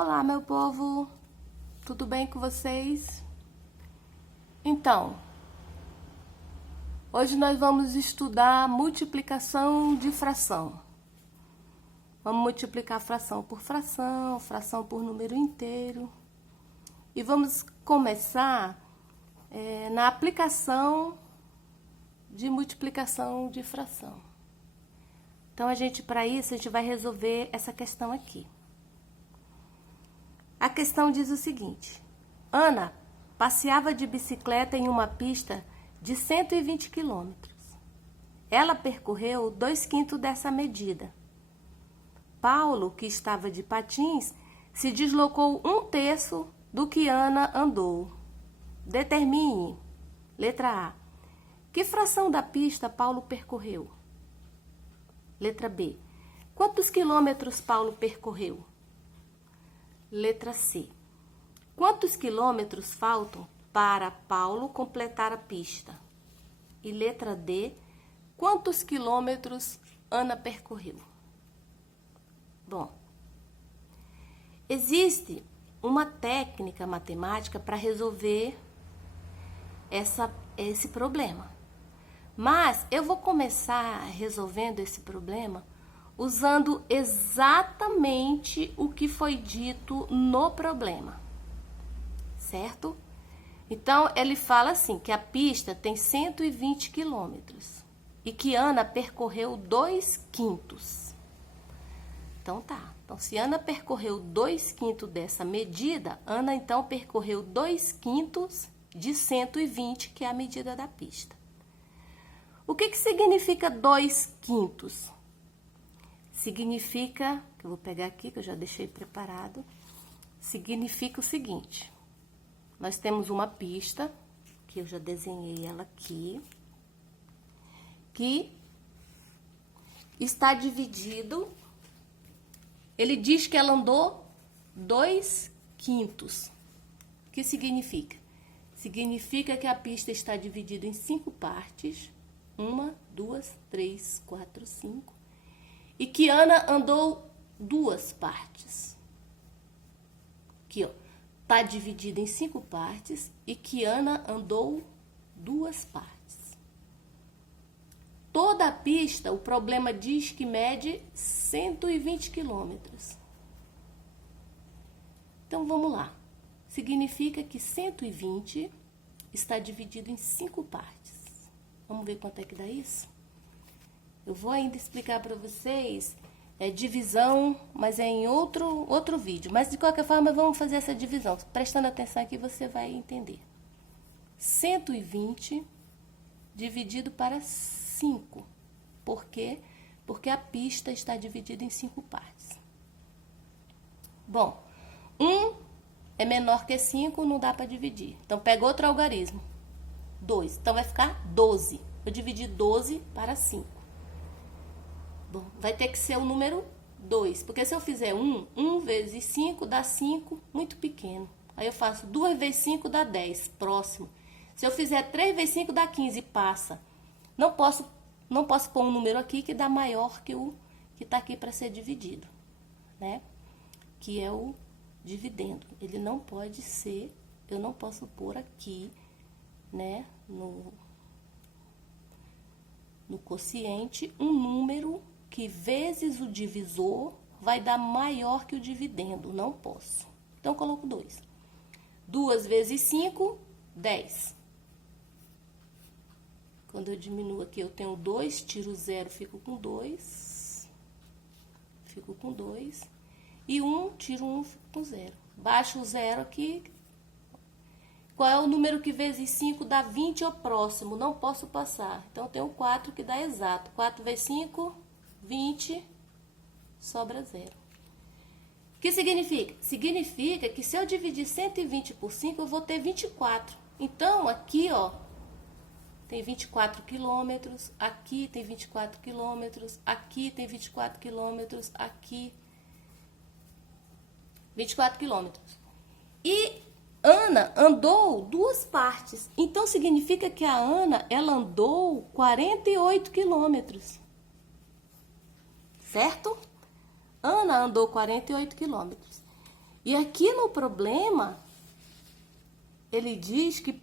Olá, meu povo, tudo bem com vocês? Então, hoje nós vamos estudar multiplicação de fração. Vamos multiplicar fração por fração, fração por número inteiro. E vamos começar na aplicação de multiplicação de fração. Então, para isso, a gente vai resolver essa questão aqui. A questão diz o seguinte: Ana passeava de bicicleta em uma pista de 120 quilômetros. Ela percorreu 2/5 dessa medida. Paulo, que estava de patins, se deslocou 1/3 do que Ana andou. Determine, letra A, que fração da pista Paulo percorreu? Letra B, quantos quilômetros Paulo percorreu? Letra C, quantos quilômetros faltam para Paulo completar a pista? E letra D, quantos quilômetros Ana percorreu? Bom, existe uma técnica matemática para resolver esse problema. Mas eu vou começar resolvendo esse problema usando exatamente o que foi dito no problema, certo? Então, ele fala assim, que a pista tem 120 quilômetros e que Ana percorreu 2/5. Então, tá. Então, se Ana percorreu 2/5 dessa medida, Ana, então, percorreu 2/5 de 120, que é a medida da pista. O que significa 2/5? Significa, que eu vou pegar aqui, que eu já deixei preparado, significa o seguinte: nós temos uma pista, que eu já desenhei ela aqui, que está dividido, ele diz que ela andou 2/5. O que significa? Significa que a pista está dividida em 5 partes, 1, 2, 3, 4, 5, e que Ana andou 2 partes. Aqui, ó, tá dividida em 5 partes e que Ana andou 2 partes. Toda a pista, o problema diz que mede 120 quilômetros. Então, vamos lá. Significa que 120 está dividido em 5 partes. Vamos ver quanto é que dá isso? Eu vou ainda explicar para vocês divisão, mas é em outro vídeo. Mas, de qualquer forma, vamos fazer essa divisão. Prestando atenção aqui, você vai entender. 120 dividido para 5. Por quê? Porque a pista está dividida em 5 partes. Bom, 1 é menor que 5, não dá para dividir. Então, pega outro algarismo. 2. Então, vai ficar 12. Eu dividi 12 para 5. Bom, vai ter que ser o número 2. Porque se eu fizer 1 vezes 5 dá 5, muito pequeno. Aí eu faço 2 vezes 5 dá 10, próximo. Se eu fizer 3 vezes 5 dá 15, passa. Não posso pôr um número aqui que dá maior que o que está aqui para ser dividido, né? Que é o dividendo. Ele não pode ser, eu não posso pôr aqui, né, no quociente, um número que vezes o divisor vai dar maior que o dividendo. Não posso. Então, eu coloco 2. 2 vezes 5, 10. Quando eu diminuo aqui, eu tenho 2, tiro 0, fico com 2. Fico com 2. E 1, tiro 1, fico com 0. Baixo o 0 aqui. Qual é o número que vezes 5 dá 20 ou próximo? Não posso passar. Então, eu tenho 4 que dá exato. 4 vezes 5, 20, sobra 0. O que significa? Significa que se eu dividir 120 por 5, eu vou ter 24. Então, aqui, ó, tem 24 quilômetros, aqui tem 24 quilômetros, aqui tem 24 quilômetros, aqui 24 quilômetros. E Ana andou 2 partes. Então, significa que a Ana, ela andou 48 quilômetros. Certo? Ana andou 48 quilômetros. E aqui no problema, ele diz que,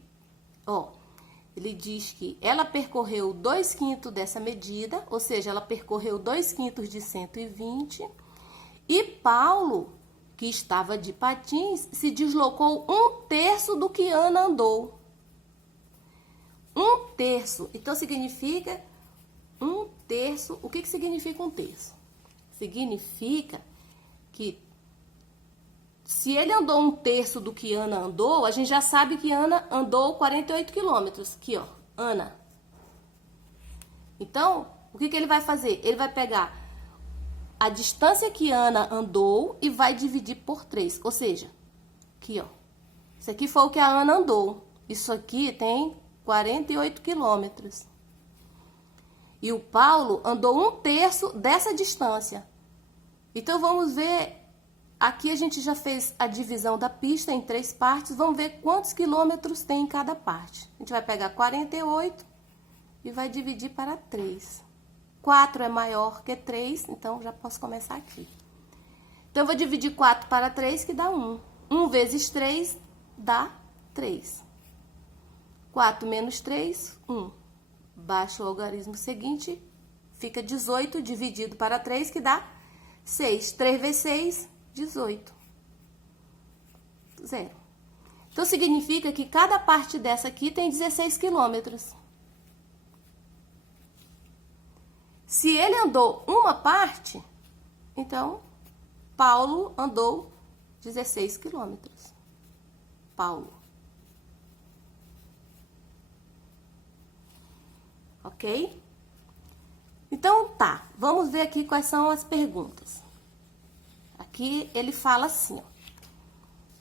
ela percorreu 2/5 dessa medida, ou seja, ela percorreu 2/5 de 120, e Paulo, que estava de patins, se deslocou 1/3 do que Ana andou. 1/3. Então, significa 1/3. O que significa 1/3? Significa que se ele andou 1/3 do que Ana andou, a gente já sabe que Ana andou 48 quilômetros. Aqui, ó, Ana. Então, o que ele vai fazer? Ele vai pegar a distância que Ana andou e vai dividir por 3. Ou seja, aqui, ó. Isso aqui foi o que a Ana andou. Isso aqui tem 48 quilômetros. E o Paulo andou 1/3 dessa distância. Então, vamos ver. Aqui a gente já fez a divisão da pista em 3 partes. Vamos ver quantos quilômetros tem em cada parte. A gente vai pegar 48 e vai dividir para 3. 4 é maior que 3, então já posso começar aqui. Então, eu vou dividir 4 para 3, que dá 1. 1 vezes 3 dá 3. 4 menos 3, 1. Baixa o algarismo seguinte, fica 18 dividido para 3, que dá 6. 3 vezes 6, 18. 0. Então, significa que cada parte dessa aqui tem 16 quilômetros. Se ele andou uma parte, então, Paulo andou 16 quilômetros. Paulo. Ok? Então, tá. Vamos ver aqui quais são as perguntas. Aqui ele fala assim, ó.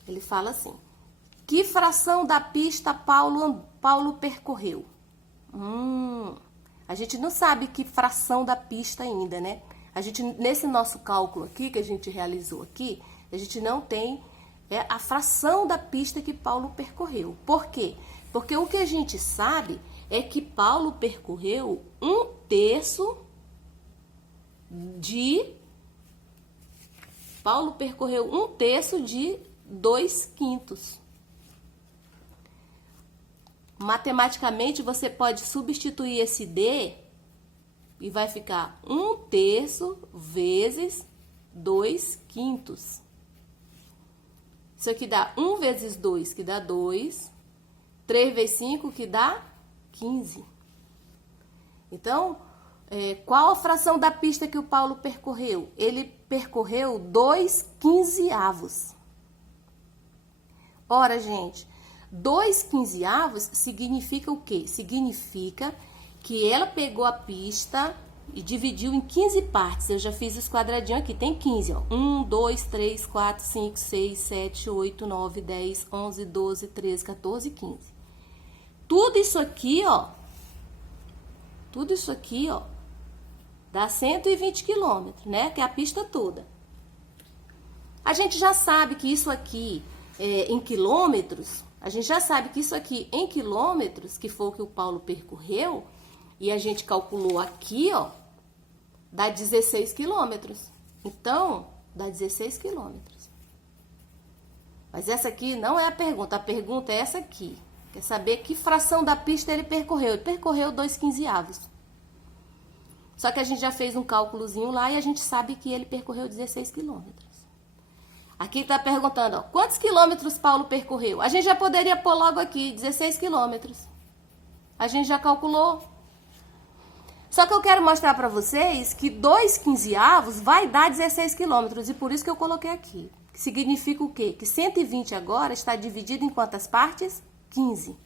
Ele fala assim. Que fração da pista Paulo percorreu? A gente não sabe que fração da pista ainda, né? A gente, nesse nosso cálculo aqui, que a gente realizou aqui, a gente não tem a fração da pista que Paulo percorreu. Por quê? Porque o que a gente sabe é que Paulo percorreu 1/3 de... Paulo percorreu 1/3 de 2/5. Matematicamente, você pode substituir esse D e vai ficar 1/3 vezes 2/5. Isso aqui dá 1 vezes 2, que dá 2. 3 vezes 5, que dá 15. Então, qual a fração da pista que o Paulo percorreu? Ele percorreu 2/15. Ora, gente, 2/15 significa o quê? Significa que ela pegou a pista e dividiu em 15 partes. Eu já fiz os quadradinhos aqui, tem 15, ó. 1, 2, 3, 4, 5, 6, 7, 8, 9, 10, 11, 12, 13, 14, 15. Tudo isso aqui, ó. Dá 120 quilômetros, né? Que é a pista toda. A gente já sabe que isso aqui em quilômetros, que foi o que o Paulo percorreu, e a gente calculou aqui, ó, dá 16 quilômetros. Então, dá 16 quilômetros. Mas essa aqui não é a pergunta é essa aqui. Quer saber que fração da pista ele percorreu? Ele percorreu 2/15. Só que a gente já fez um cálculozinho lá e a gente sabe que ele percorreu 16 quilômetros. Aqui está perguntando, ó, quantos quilômetros Paulo percorreu? A gente já poderia pôr logo aqui, 16 quilômetros. A gente já calculou. Só que eu quero mostrar para vocês que 2/15 vai dar 16 quilômetros. E por isso que eu coloquei aqui. Significa o quê? Que 120 agora está dividido em quantas partes? 15.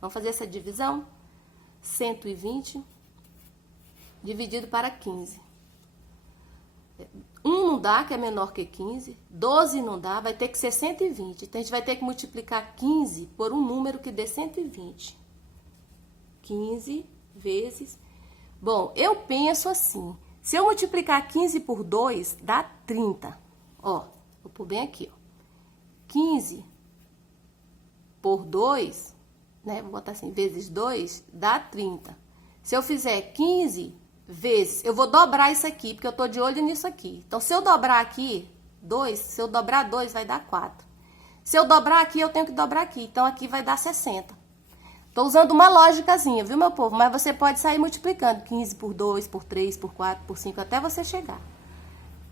Vamos fazer essa divisão? 120 dividido para 15. 1 não dá, que é menor que 15. 12 não dá, vai ter que ser 120. Então, a gente vai ter que multiplicar 15 por um número que dê 120. 15 vezes... Bom, eu penso assim. Se eu multiplicar 15 por 2, dá 30. Ó, vou pôr bem aqui, ó. 15 por 2, né? Vou botar assim, vezes 2, dá 30. Se eu fizer 15 vezes, eu vou dobrar isso aqui, porque eu tô de olho nisso aqui. Então, se eu dobrar aqui, 2, se eu dobrar 2, vai dar 4. Se eu dobrar aqui, eu tenho que dobrar aqui. Então, aqui vai dar 60. Tô usando uma lógicazinha, viu, meu povo? Mas você pode sair multiplicando 15 por 2, por 3, por 4, por 5, até você chegar.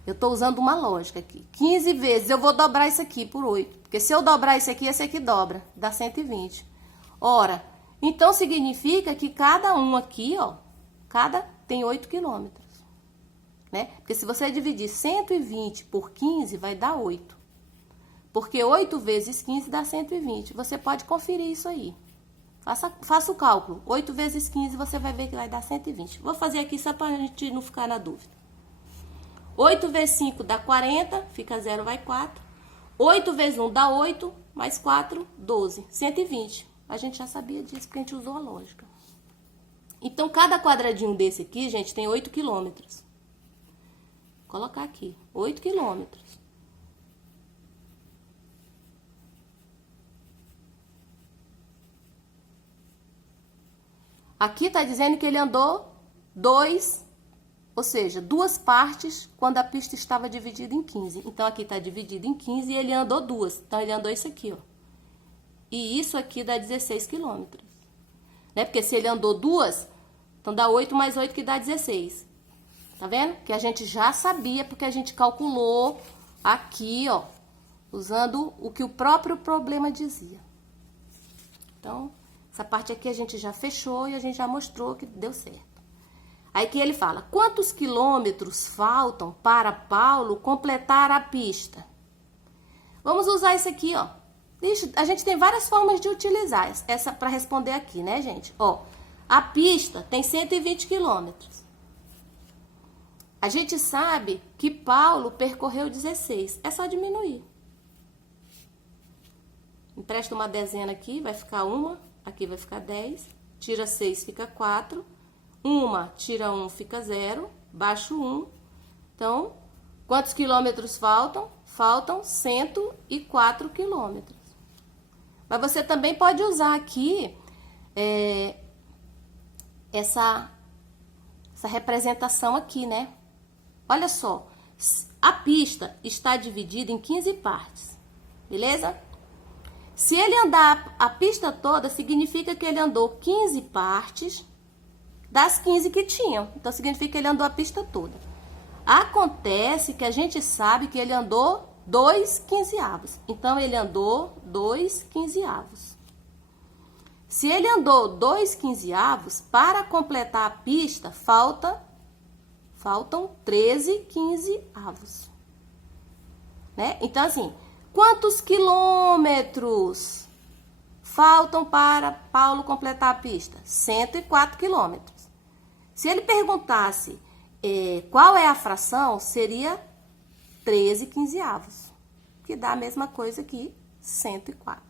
Eu tô usando uma lógica aqui. 15 vezes, eu vou dobrar isso aqui por 8. Porque se eu dobrar isso aqui, esse aqui dobra. Dá 120. Ora, então significa que cada um aqui, ó, cada tem 8 quilômetros. Né? Porque se você dividir 120 por 15, vai dar 8. Porque 8 vezes 15 dá 120. Você pode conferir isso aí. Faça o cálculo. 8 vezes 15, você vai ver que vai dar 120. Vou fazer aqui só para a gente não ficar na dúvida. 8 vezes 5 dá 40, fica 0, vai 4. 8 vezes 1 dá 8, mais 4, 12. 120. A gente já sabia disso, porque a gente usou a lógica. Então, cada quadradinho desse aqui, gente, tem 8 quilômetros. Vou colocar aqui, 8 quilômetros. Aqui tá dizendo que ele andou 2, ou seja, 2 partes quando a pista estava dividida em 15. Então, aqui tá dividido em 15 e ele andou 2. Então, ele andou isso aqui, ó. E isso aqui dá 16 quilômetros. Né? Porque se ele andou 2, então dá 8 mais 8 que dá 16. Tá vendo? Que a gente já sabia, porque a gente calculou aqui, ó, usando o que o próprio problema dizia. Então, essa parte aqui a gente já fechou e a gente já mostrou que deu certo. Aí que ele fala, quantos quilômetros faltam para Paulo completar a pista? Vamos usar isso aqui, ó. Ixi, a gente tem várias formas de utilizar essa para responder aqui, né, gente? Ó, a pista tem 120 quilômetros. A gente sabe que Paulo percorreu 16. É só diminuir. Empresta uma dezena aqui, vai ficar 1. Aqui vai ficar 10. Tira 6, fica 4. 1, tira 1, fica 0. Baixo 1. Então, quantos quilômetros faltam? Faltam 104 quilômetros. Mas você também pode usar aqui essa representação aqui, né? Olha só, a pista está dividida em 15 partes, beleza? Se ele andar a pista toda, significa que ele andou 15 partes das 15 que tinham. Então, significa que ele andou a pista toda. Acontece que a gente sabe que ele andou 2 quinzeavos. Então, ele andou 2 quinzeavos. Se ele andou 2 quinzeavos, para completar a pista, faltam 13 quinzeavos. Né? Então, assim, quantos quilômetros faltam para Paulo completar a pista? 104 quilômetros. Se ele perguntasse qual é a fração, seria 13 quinzeavos, que dá a mesma coisa que 104.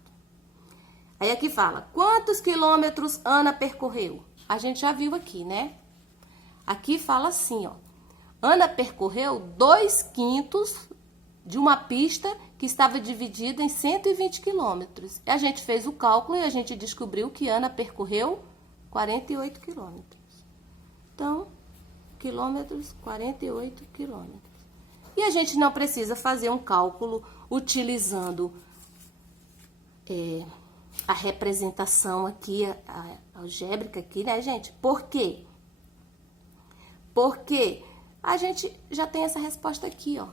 Aí aqui fala, quantos quilômetros Ana percorreu? A gente já viu aqui, né? Aqui fala assim, ó. Ana percorreu 2/5 de uma pista que estava dividida em 120 quilômetros. A gente fez o cálculo e a gente descobriu que Ana percorreu 48 quilômetros. Então, quilômetros, 48 quilômetros. E a gente não precisa fazer um cálculo utilizando a representação aqui, a algébrica aqui, né, gente? Por quê? Porque a gente já tem essa resposta aqui, ó.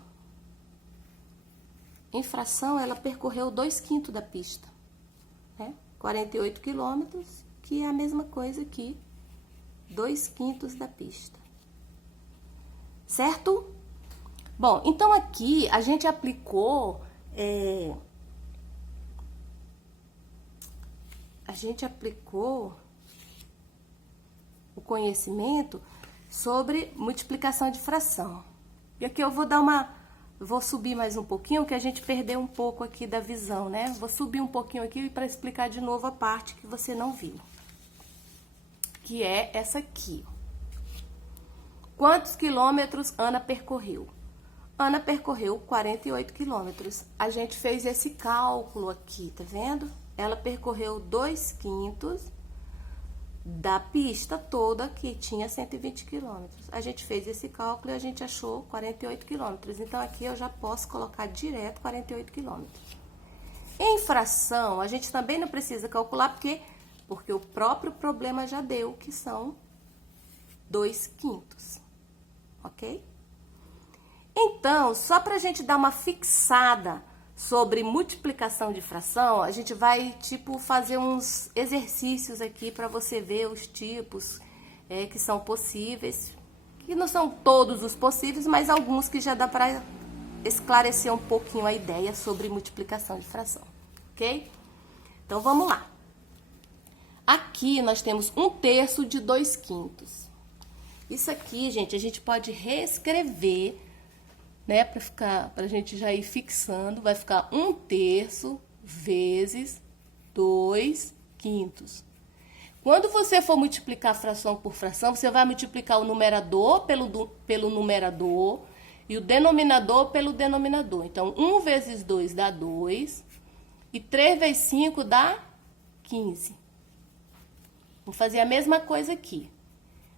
Em fração, ela percorreu 2/5 da pista, né? 48 quilômetros, que é a mesma coisa que 2/5 da pista. Certo? Bom, então aqui a gente aplicou... o conhecimento sobre multiplicação de fração. E aqui eu vou subir mais um pouquinho, que a gente perdeu um pouco aqui da visão, né? Vou subir um pouquinho aqui para explicar de novo a parte que você não viu. Que é essa aqui, ó. Quantos quilômetros Ana percorreu? Ana percorreu 48 quilômetros. A gente fez esse cálculo aqui, tá vendo? Ela percorreu 2/5 da pista toda que tinha 120 quilômetros. A gente fez esse cálculo e a gente achou 48 quilômetros. Então, aqui eu já posso colocar direto 48 quilômetros. Em fração, a gente também não precisa calcular, porque o próprio problema já deu, que são 2/5, ok? Então, só para a gente dar uma fixada sobre multiplicação de fração, a gente vai, fazer uns exercícios aqui para você ver os tipos que são possíveis, que não são todos os possíveis, mas alguns que já dá para esclarecer um pouquinho a ideia sobre multiplicação de fração, ok? Então, vamos lá. Aqui nós temos 1/3 de 2/5. Isso aqui, gente, a gente pode reescrever, né, pra gente já ir fixando, vai ficar 1/3 vezes 2/5. Quando você for multiplicar fração por fração, você vai multiplicar o numerador pelo numerador e o denominador pelo denominador. Então, 1 vezes 2 dá 2 e 3 vezes 5 dá 15. Vou fazer a mesma coisa aqui.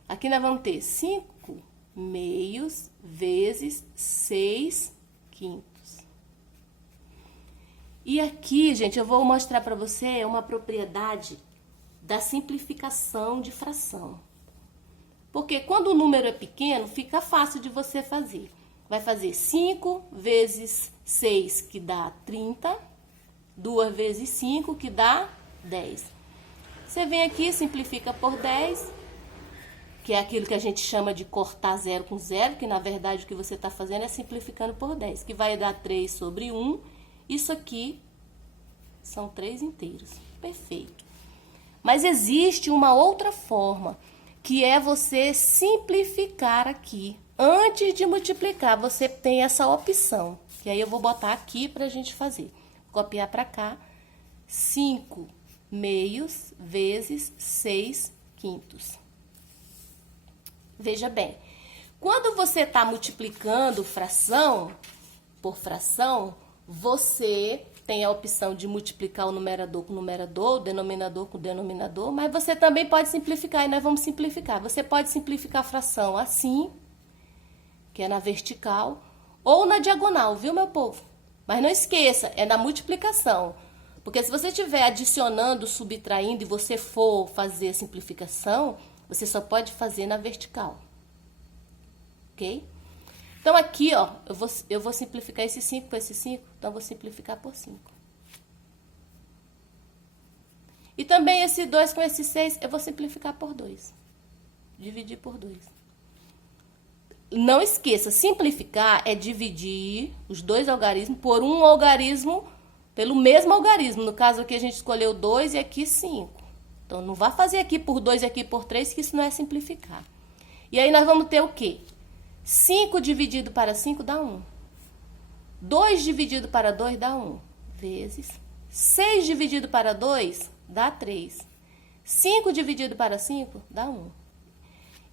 Aqui nós vamos ter 5 meios vezes 6/5. E aqui, gente, eu vou mostrar para você uma propriedade da simplificação de fração. Porque quando o número é pequeno, fica fácil de você fazer. Vai fazer 5 vezes 6, que dá 30. 2 vezes 5, que dá 10. Você vem aqui, simplifica por 10, que é aquilo que a gente chama de cortar zero com zero, que na verdade o que você está fazendo é simplificando por 10, que vai dar 3 sobre 1. Isso aqui são 3 inteiros. Perfeito. Mas existe uma outra forma, que é você simplificar aqui. Antes de multiplicar, você tem essa opção, que aí eu vou botar aqui para a gente fazer. Copiar para cá, 5 meios vezes 6/5. Veja bem, quando você está multiplicando fração por fração, você tem a opção de multiplicar o numerador com o numerador, o denominador com o denominador, mas você também pode simplificar, e nós vamos simplificar. Você pode simplificar a fração assim, que é na vertical, ou na diagonal, viu, meu povo? Mas não esqueça, é na multiplicação. Porque se você estiver adicionando, subtraindo e você for fazer a simplificação, você só pode fazer na vertical. Ok? Então, aqui, ó, eu vou simplificar esse 5 com esse 5, então eu vou simplificar por 5. E também esse 2 com esse 6, eu vou simplificar por 2. Dividir por 2. Não esqueça, simplificar é dividir os dois algarismos por um algarismo, pelo mesmo algarismo. No caso aqui a gente escolheu 2 e aqui 5. Então, não vá fazer aqui por 2 e aqui por 3, que isso não é simplificar. E aí nós vamos ter o quê? 5 dividido para 5 dá 1. 2 dividido para 2 dá 1. Vezes 6 dividido para 2 dá 3. 5 dividido para 5 dá 1.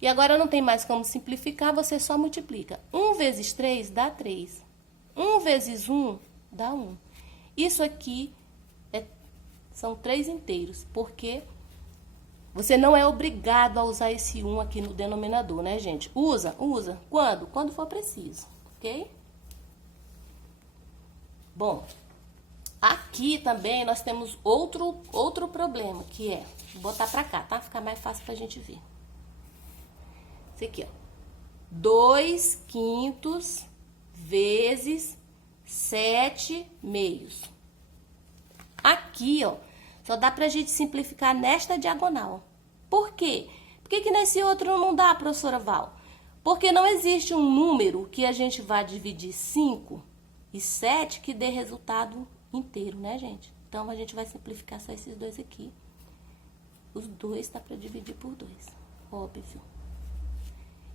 E agora não tem mais como simplificar, você só multiplica. 1 vezes 3 dá 3. 1 vezes 1 dá 1. Isso aqui são 3 inteiros, porque você não é obrigado a usar esse 1 aqui no denominador, né, gente? Usa. Quando? Quando for preciso, ok? Bom, aqui também nós temos outro problema, que é... Vou botar pra cá, tá? Ficar mais fácil pra gente ver. Esse aqui, ó. 2/5 vezes 7 meios. Aqui, ó, só dá pra gente simplificar nesta diagonal. Por quê? Por que nesse outro não dá, professora Val? Porque não existe um número que a gente vá dividir 5 e 7 que dê resultado inteiro, né, gente? Então, a gente vai simplificar só esses dois aqui. Os dois dá pra dividir por 2, óbvio.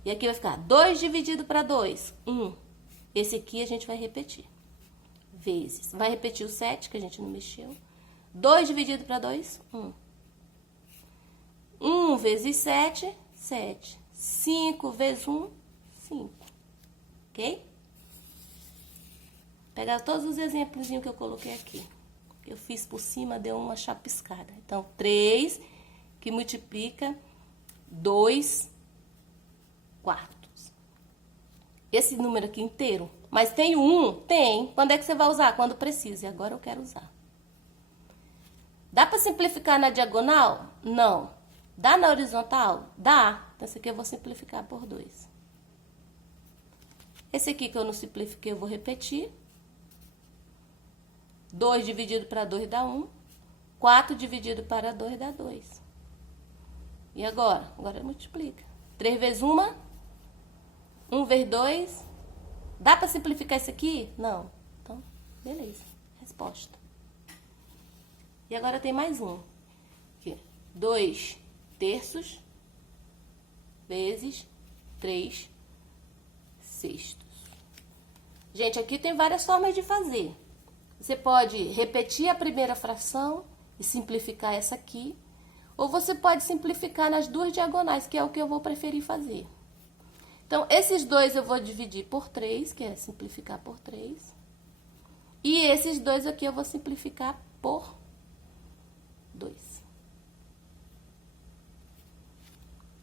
E aqui vai ficar 2 dividido para 2, 1. Esse aqui a gente vai repetir. Vezes. Vai repetir o 7, que a gente não mexeu. 2 dividido para 2, 1. 1 vezes 7, 7. 5 vezes 1, 5. Ok? Pegar todos os exemplos que eu coloquei aqui. Eu fiz por cima, deu uma chapiscada. Então, 3, que que multiplica 2 quartos. Esse número aqui inteiro. Mas tem o 1? Tem. Quando é que você vai usar? Quando precisa. E agora eu quero usar. Dá para simplificar na diagonal? Não. Dá na horizontal? Dá. Então, esse aqui eu vou simplificar por 2. Esse aqui que eu não simplifiquei, eu vou repetir. 2 dividido para 2 dá 1. 4 dividido para 2 dá 2. E agora? Agora multiplica. 3 vezes 1? 1 vezes 2? Dá para simplificar isso aqui? Não. Então, beleza. Resposta. E agora tem mais um. Aqui. 2 terços vezes 3 sextos. Gente, aqui tem várias formas de fazer. Você pode repetir a primeira fração e simplificar essa aqui. Ou você pode simplificar nas duas diagonais, que é o que eu vou preferir fazer. Então, esses dois eu vou dividir por 3, que é simplificar por 3. E esses dois aqui eu vou simplificar por 2.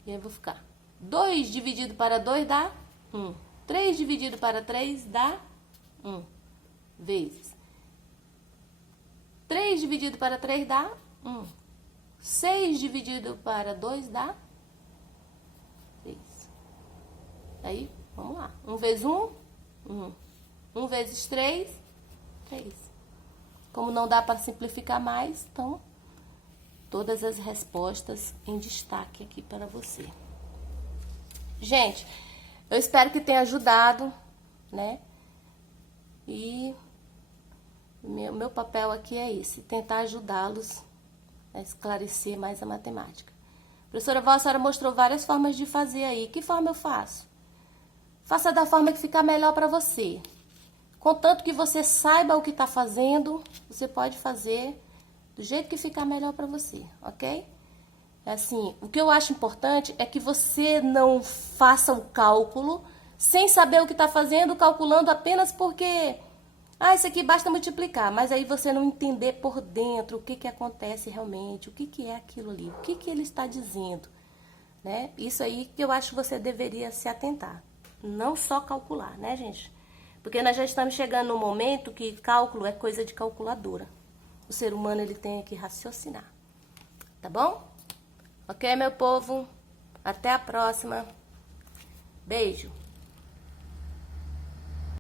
E aí eu vou ficar 2 dividido para 2 dá 1. 3 dividido para 3 dá 1. Vezes 3 dividido para 3 dá 1. 6 dividido para 2 dá 6. Aí, vamos lá. 1 vezes 1, 1. 1 vezes 3, 3. Como não dá para simplificar mais, então, todas as respostas em destaque aqui para você. Gente, eu espero que tenha ajudado, né? E meu papel aqui é esse, tentar ajudá-los a esclarecer mais a matemática. Professora Val, a senhora mostrou várias formas de fazer aí. Que forma eu faço? Faça da forma que ficar melhor para você. Contanto que você saiba o que está fazendo, você pode fazer do jeito que ficar melhor para você, ok? Assim, o que eu acho importante é que você não faça o cálculo sem saber o que está fazendo, calculando apenas porque... isso aqui basta multiplicar, mas aí você não entender por dentro o que acontece realmente, o que é aquilo ali, o que ele está dizendo, né? Isso aí que eu acho que você deveria se atentar. Não só calcular, né, gente? Porque nós já estamos chegando num momento que cálculo é coisa de calculadora. O ser humano, ele tem que raciocinar. Tá bom? Ok, meu povo? Até a próxima. Beijo.